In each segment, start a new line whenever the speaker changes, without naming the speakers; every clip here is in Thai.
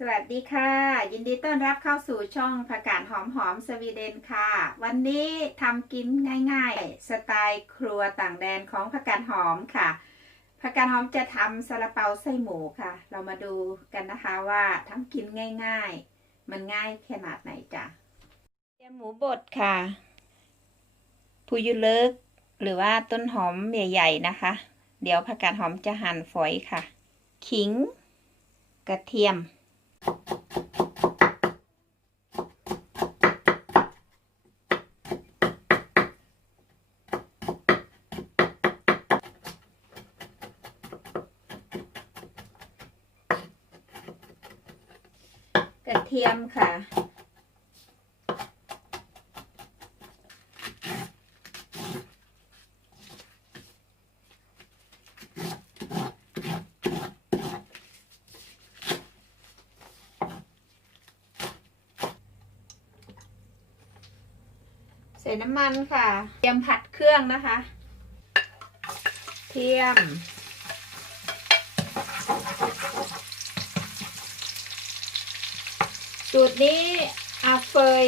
สวัสดีค่ะ ยินดีต้อนรับเข้าสู่ช่องผักกาดหอมหอมสวีเดนค่ะ วันนี้ทำกินง่ายๆ สไตล์ครัวต่างแดนของผักกาดหอมค่ะผักกาดหอมจะทำซาลาเปาไส้หมูค่ะ เรามาดูกันนะคะว่าทำกินง่ายๆ มันง่ายขนาดไหนจ้ะเตรียมหมูบดค่ะพูยุเลิกหรือว่าต้นหอมใหญ่ๆนะคะ เดี๋ยวผักกาดหอมจะหั่นฝอยค่ะ ขิง กระเทียม กระเทียมค่ะ มันค่ะ เตรียมผัดเครื่องนะคะ เทียมสูตรนี้อาเฟย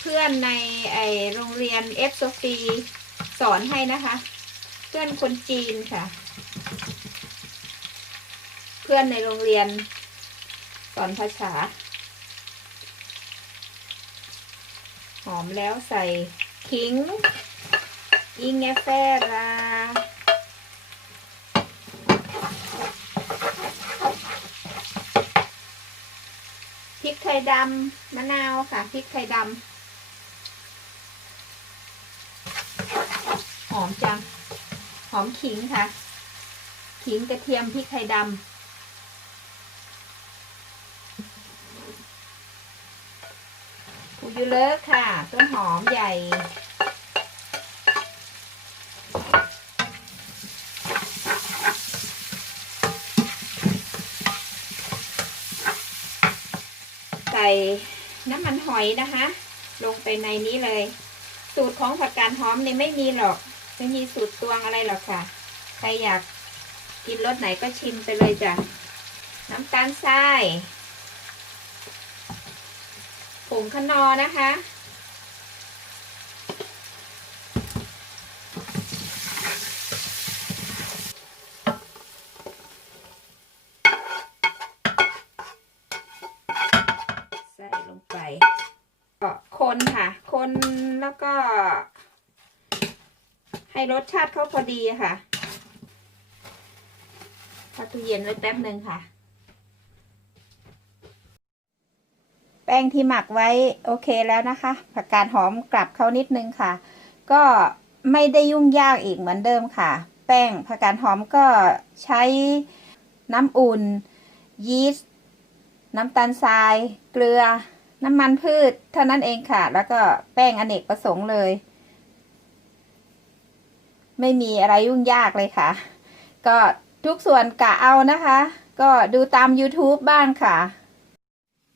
เพื่อนในไอโรงเรียนเอฟโซฟีสอนให้นะคะ เพื่อนคนจีนค่ะ เพื่อนในโรงเรียนสอนภาษาหอมแล้วใส่ ขิงอิงเงเฟราพริกไทยดำมะนาวค่ะพริกไทยดำหอมจัง หอมขิงค่ะ ขิงกระเทียมพริกไทยดำปูยู เลิกค่ะ ต้นหอมใหญ่ใส่น้ำมันหอยนะคะ ลงไปในนี้เลย สูตรของผักกาดหอมเนี่ยไม่มีหรอก ไม่มีสูตรตวงอะไรหรอกค่ะ ใครอยากกินรสไหนก็ชิมไปเลยจ้ะ น้ำตาลทราย งขนอนะคะ ใส่ลงไปก็คนค่ะ คนแล้วก็ ให้รสชาติเขาพอดีค่ะเข้าตู้เย็นไว้แป๊บหนึ่งค่ะ แป้งที่หมักไว้โอเคแล้วนะคะ ผักกาดหอมกลับเขานิดนึงค่ะ ก็ไม่ได้ยุ่งยากอีกเหมือนเดิมค่ะ แป้งผักกาดหอมก็ใช้น้ำอุ่น ยีสต์น้ำตาลทราย เกลือ น้ำมันพืช เท่านั้นเองค่ะ แล้วก็แป้งอเนกประสงค์เลย ไม่มีอะไรยุ่งยากเลยค่ะ ก็ทุกส่วนกะเอานะคะ ก็ดูตาม YouTube บ้างค่ะ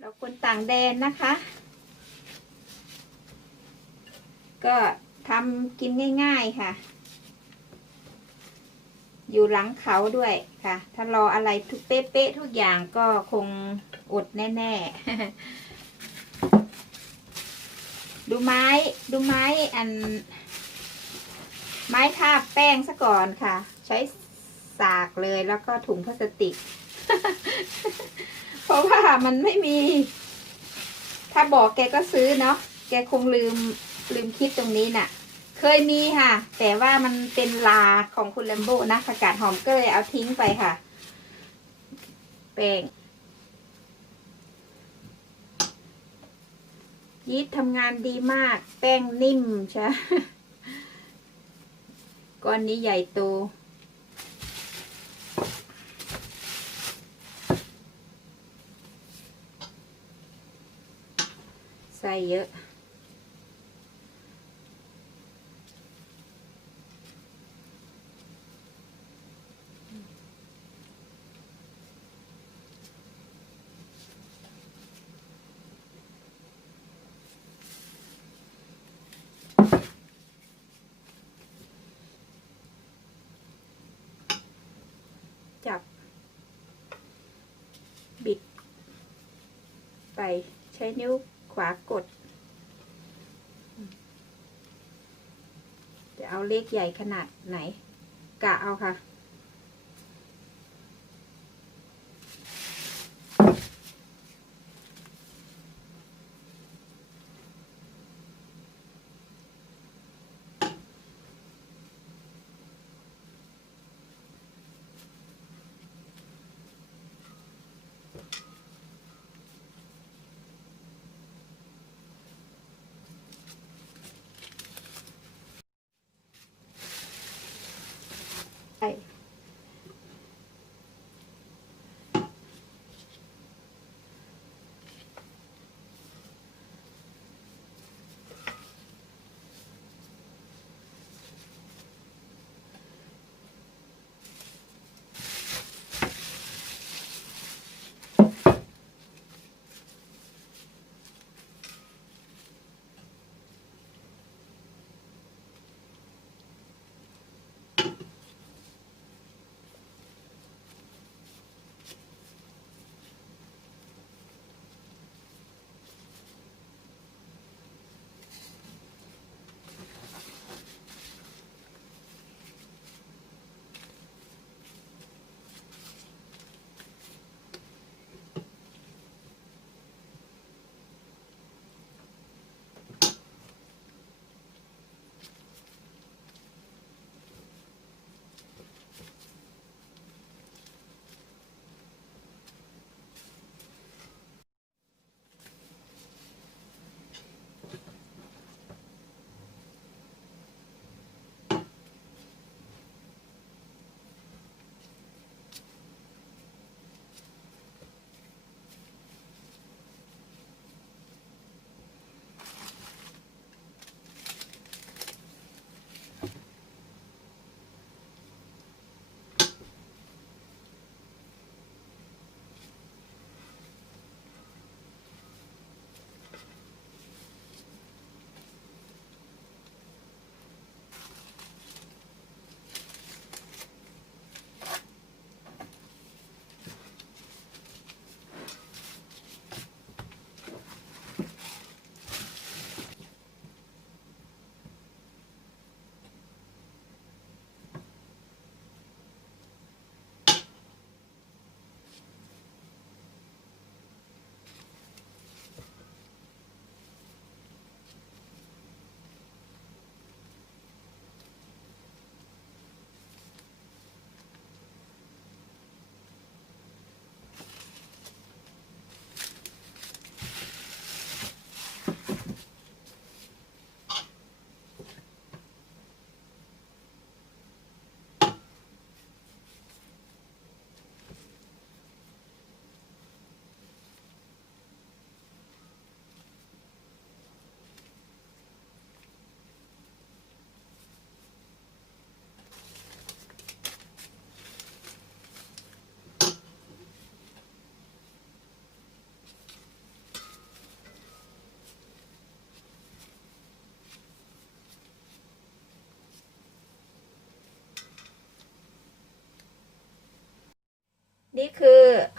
เราคนต่างแดนนะคะ ก็ทำกินง่ายๆค่ะ อยู่หลังเขาด้วยค่ะ ถ้ารออะไรทุกเป๊ะๆทุกอย่างก็คงอดแน่ ๆ ดูไม้ ดูไม้อัน ไม้ทาบแป้งซะก่อนค่ะ ใช้สากเลยแล้วก็ถุงพลาสติก เพราะว่ามันไม่มี ถ้าบอกแกก็ซื้อเนาะแกคงลืมลืมคิดตรงนี้น่ะ เคยมีค่ะ แต่ว่ามันเป็นลาของคุณแลมโบนะผักกาดหอมก็เลยเอาทิ้งไปค่ะ แป้งยีสต์ทำงานดีมาก แป้งนิ่มใช่ก้อนนี้ใหญ่โต เยอะ จับ บิด ไปใช้นิ้ว วากด จะเอาเลขใหญ่ขนาดไหน กะเอาค่ะ ใช่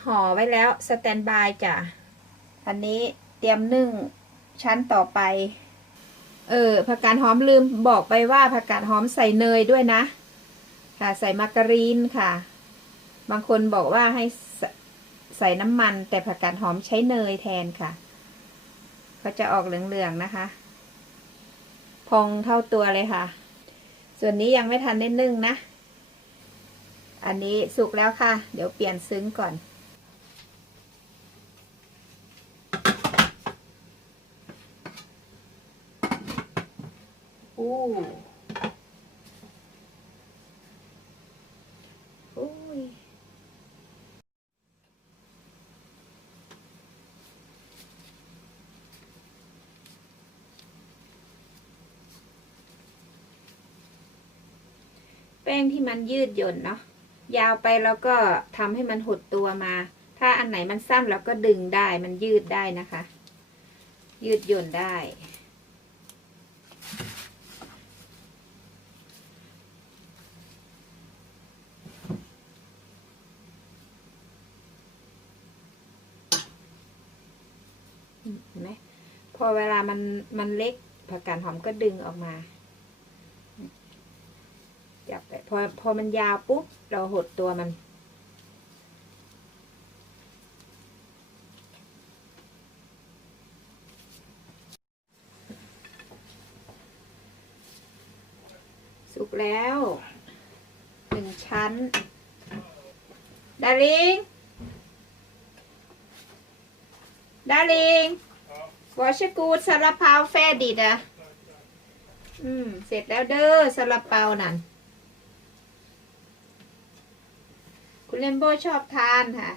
ห่อไว้แล้วสแตนบายจ้ะ อันนี้เตรียมนึ่งชั้นต่อไป เออผักกาดหอมลืมบอกไปว่าผักกาดหอมใส่เนยด้วยนะ ค่ะใส่มาการีนค่ะ บางคนบอกว่าให้ใสใส่น้ำมัน แต่ผักกาดหอมใช้เนยแทนค่ะเขาจะออกเหลืองๆนะคะ พองเท่าตัวเลยค่ะ ส่วนนี้ยังไม่ทันได้นึ่งนะ อันนี้สุกแล้วค่ะ เดี๋ยวเปลี่ยนซึ้งก่อน อู้อุ้ย แป้งที่มันยืดหย่นเนาะ ยาวไปแล้วก็ทำให้มันหดตัวมา ถ้าอันไหนมันสั้นเราก็ดึงได้ มันยืดได้นะคะ ยืดหย่นได้ เห็นไหมพอเวลามันมันเล็กผักกาดหอมก็ดึงออกมาจับไปพอพอมันยาวปุ๊บ เราหดตัวมัน สุกแล้วหนึ่งชั้น ดาริง ดาริงวอชกูดซาลาเปาแฟดิดอะ อืม เสร็จแล้วเด้อซาลาเปานั่น คุณเลมโบชอบทานค่ะ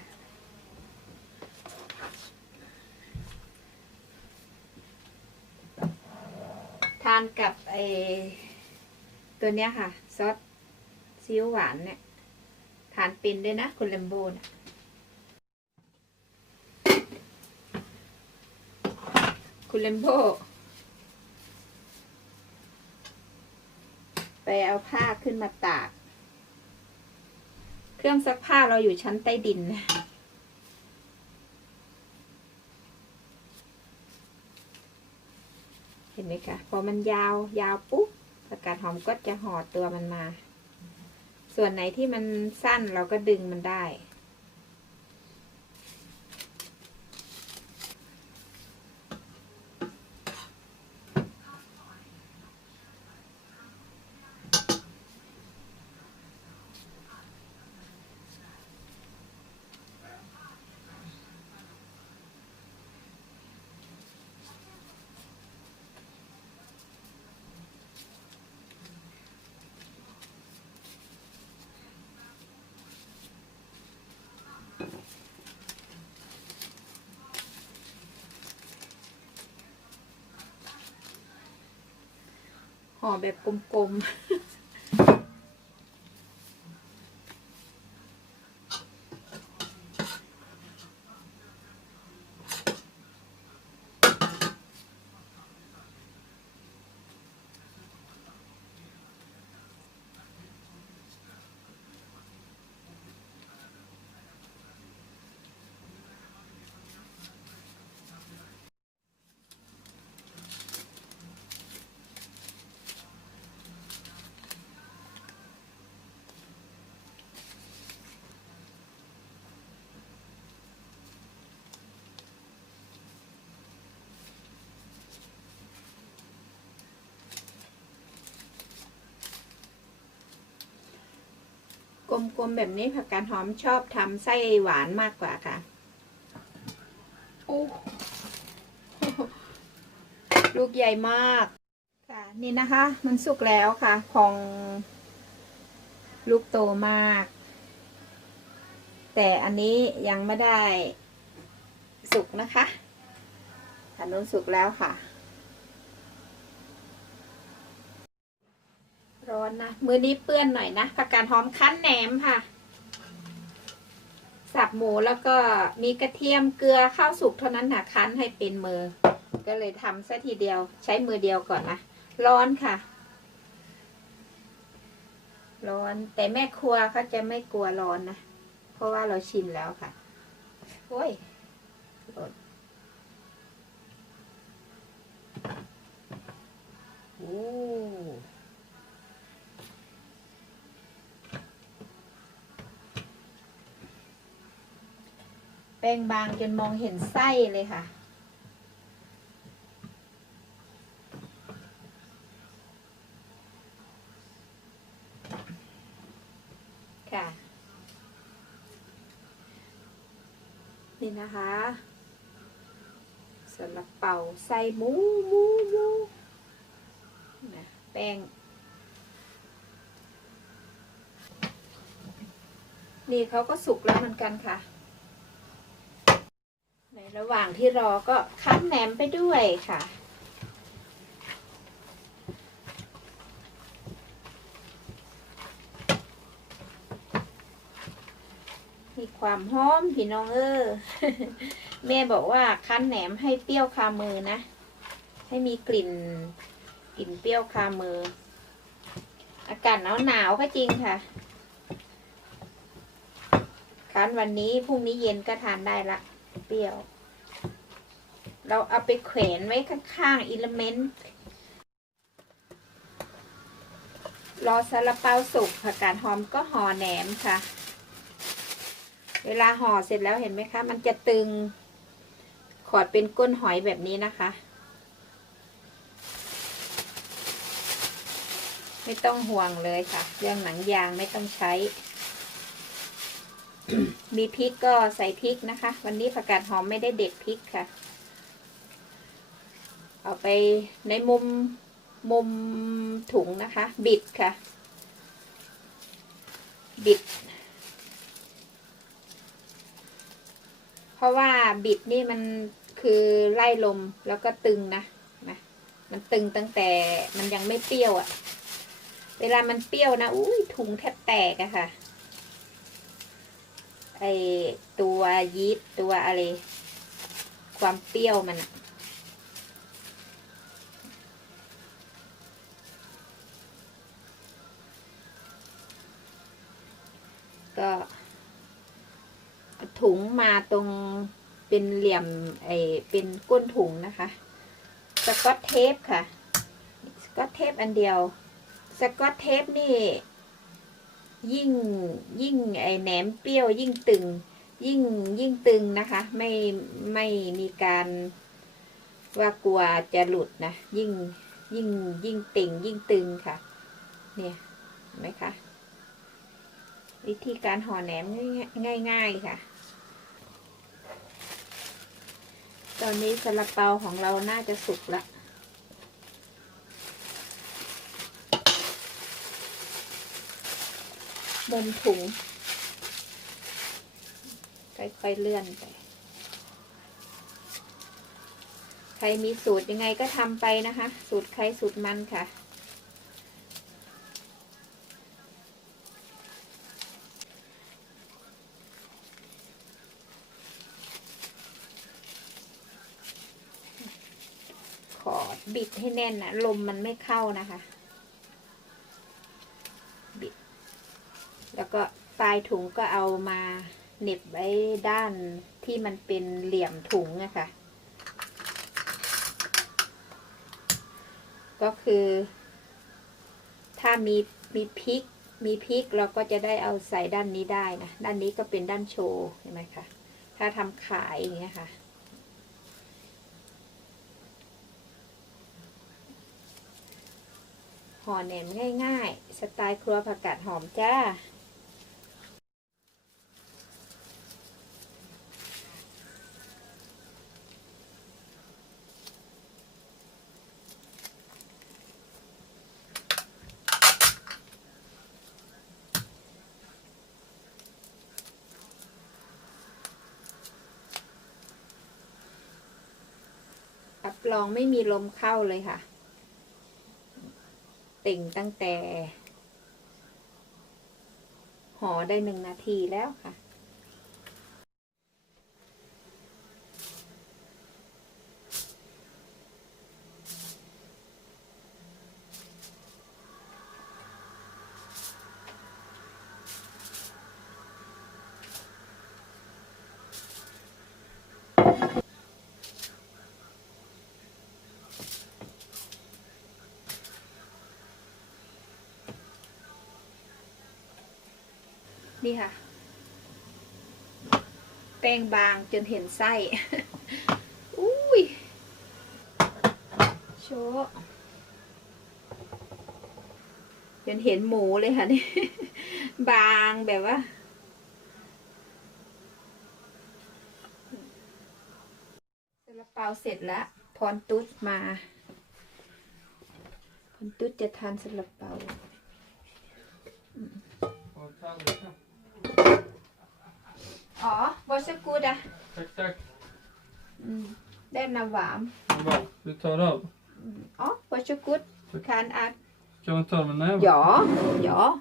ทานกับไอตัวเนี้ยค่ะ ซอสซีอิ๊วหวานเนี่ย ทานเป็นด้วยนะ คุณเลมโบนะ คุณเลมโบไปเอาผ้าขึ้นมาตาก เครื่องซักผ้าเราอยู่ชั้นใต้ดินนะเห็นไหมคะ พอมันยาวยาวปุ๊บผักกาดหอมก็จะห่อตัวมันมา ส่วนไหนที่มันสั้นเราก็ดึงมันได้ ห่อแบบกลมๆ กลมๆแบบนี้ผักกาดหอมชอบทำไส้หวานมากกว่าค่ะโอ้ลูกใหญ่มากค่ะ นี่นะคะ มันสุกแล้วค่ะของ ลูกโตมาก แต่อันนี้ยังไม่ได้สุกนะคะอันนู้นสุกแล้วค่ะ ร้อนนะ มือนี้เปื้อนหน่อยนะผักกาดหอมคั้นแหนมค่ะ สับหมูแล้วก็มีกระเทียมเกลือข้าวสุกเท่านั้นค่ะคั้นให้เป็นมือ ก็เลยทำซะทีเดียว ใช้มือเดียวก่อนนะ ร้อนค่ะ ร้อนแต่แม่ครัวเขาจะไม่กลัวร้อนนะ เพราะว่าเราชินแล้วค่ะ โอ้ยโอ้ แป้งบางจนมองเห็นไส้เลยค่ะ ค่ะ นี่นะคะสำลับเป่าใส่หมูหมูหมูนะแป้ง นี่เขาก็สุกแล้วเหมือนกันค่ะ ระหว่างที่รอก็คั้นแหนมไปด้วยค่ะ มีความหอมพี่น้องเออแม่บอกว่าคั้นแหนมให้เปรี้ยวคามือนะ ให้มีกลิ่นกลิ่นเปรี้ยวคามือ อากาศหนาวหนาวก็จริงค่ะคั้นวันนี้พรุ่งนี้เย็นก็ทานได้ละ เปรี้ยว เราเอาไปแขวนไว้ข้างๆอิเลเมนต์รอซาลาเปาสุกผักกาดหอมก็ห่อแหนมค่ะ เวลาห่อเสร็จแล้วเห็นไหมคะ มันจะตึง ขอดเป็นก้นหอยแบบนี้นะคะ ไม่ต้องห่วงเลยค่ะเรื่องหนังยางไม่ต้องใช้ มีพริกก็ใส่พริกนะคะ วันนี้ผักกาดหอมไม่ได้เด็ดพริกค่ะ เอาไปในมุมมุมถุงนะคะ บิดค่ะ บิด เพราะว่าบิดนี่มันคือไล่ลมแล้วก็ตึงนะนะมันตึงตั้งแต่มันยังไม่เปรี้ยวอะ่ะ เวลามันเปรี้ยวนะอุ้ยถุงแทบแตกอะค่ะไอตัวยีสต์ตัวอะไร ความเปรี้ยวมันอะ ก็เอา ถุงมาตรงเป็นเหลี่ยมไอเป็นก้นถุงนะคะสกอตเทปค่ะสกอตเทปอันเดียวสกอตเทปนี่ยิ่งยิ่งไอแหนมเปรี้ยวยิ่งตึง ยิ่งยิ่งตึงนะคะ ไม่ไม่มีการว่ากลัวจะหลุดนะยิ่งยิ่งยิ่งติ่งยิ่งตึงค่ะ เนี่ยเห็นไหมคะวิธีการห่อแหนมง่ายง่ายๆค่ะ ตอนนี้ซาลาเปาของเราน่าจะสุกละมุมถุงค่อยๆเลื่อนไป ใครมีสูตรยังไงก็ทำไปนะคะ สูตรใครสูตรมันค่ะ ขอ บิดให้แน่นนะลมมันไม่เข้านะคะ บิด แล้วก็ปลายถุงก็เอามาเหน็บไว้ด้านที่มันเป็นเหลี่ยมถุงนะคะ ก็คือ ถ้ามีมีพริก มีพริกเราก็จะได้เอาใส่ด้านนี้ได้นะ ด้านนี้ก็เป็นด้านโชว์เห็นไหมคะ ถ้าทำขายอย่างเงี้ยค่ะ ห่อแหนมง่ายๆ สไตล์ครัวผักกาดหอมจ้า รับรองไม่มีลมเข้าเลยค่ะ ติ่งตั้งแต่ห่อได้หนึ่งนาทีแล้วค่ะ นี่ค่ะ แป้งบางจนเห็นไส้ อุ้ยโชว์จนเห็นหมูเลยค่ะนี่บางแบบว่าซาลาเปาเสร็จแล้วพรตุ๊ดมาพรตุ๊ดจะทานซาลาเปา อ๋อ varsågod.
Tack, tack.
Mm. Den är varm.
Va? Du tar av?
Ja, varsågod. Kan att...
Kan man ta med näven?
Ja, ja.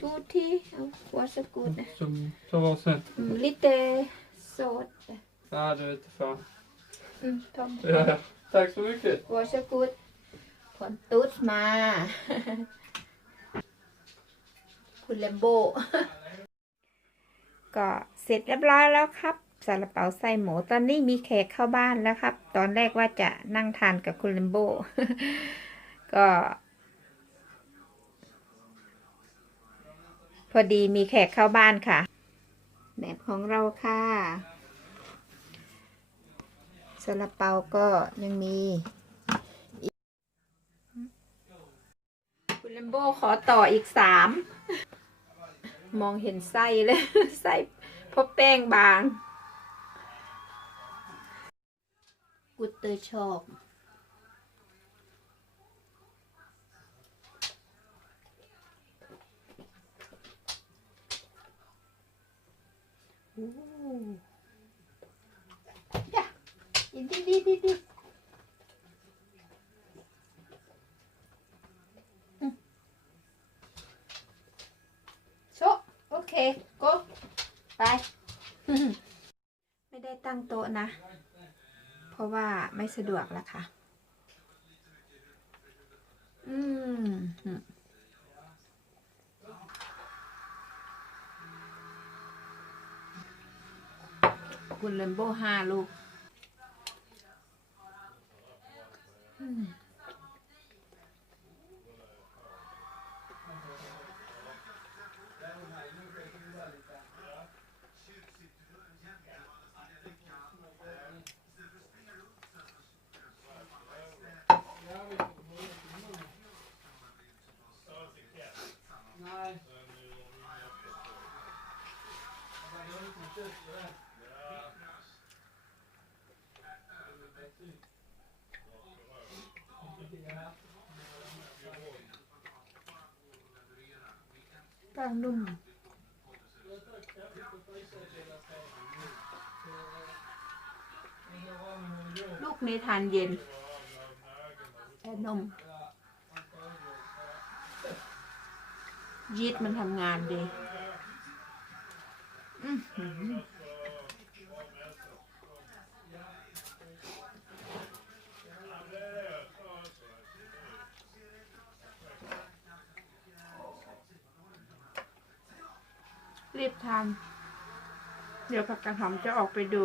Tutti. Ja, varsågod.
Som, ta varsin.
Mm, lite såt.
Ja, det vete fan.
Mm, Tom.
Ja, ja. Tack så mycket.
Varsågod. ผลตุ๊ดมา คุณเลมโบ ก็เสร็จเรียบร้อยแล้วครับซาลาเปาไส้หมูตอนนี้มีแขกเข้าบ้านแล้วครับ ตอนแรกว่าจะนั่งทานกับคุณเลมโบก็ พอดีมีแขกเข้าบ้านค่ะแหนบของเราค่ะซาลาเปาก็ยังมีอีกคุณเลมโบขอต่ออีกสาม มองเห็นไส้เลยไส้เพราะแป้งบาง กุตเตอร์ชอบโอ้ยะดีดีดีดีดีอืมโชะโอเค go ไป ไม่ได้ตั้งโต๊ะนะ เพราะว่าไม่สะดวกแล้วค่ะ อืมคุณเลมโบห้าลูก อืมางนุ่มลูกนี้ทานเย็นแต่นมยีสต์มันทำงานดี อื้อ รีบทานเดี๋ยวผักกระหอมจะออกไปดู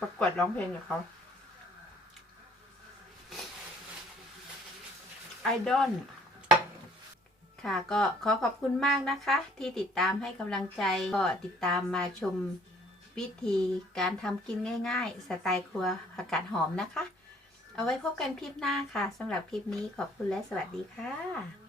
ประกวดร้องเพลงกับเขาไอดอลค่ะก็ขอขอบคุณมากนะคะ ที่ติดตามให้กำลังใจก็ติดตามมาชมวิธีการทำกินง่าย ๆ สไตล์ครัวผักกาดหอมนะคะ เอาไว้พบกันคลิปหน้าค่ะสำหรับคลิปนี้ขอบคุณและสวัสดีค่ะ